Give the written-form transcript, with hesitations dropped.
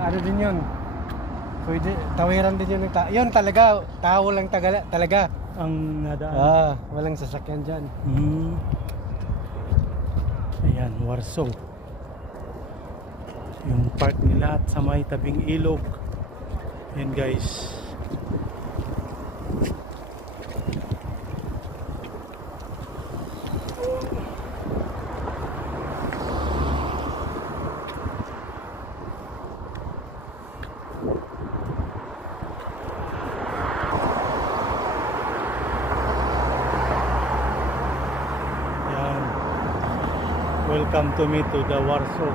ano din yun. Pwede, tawiran din yun. Yun talaga, tao lang talaga. Ang nadaan. Walang sasakyan dyan. Ayan, Warsaw. Yung park nila at sa may tabing ilog. Ayan guys. Welcome to me to the Warsaw.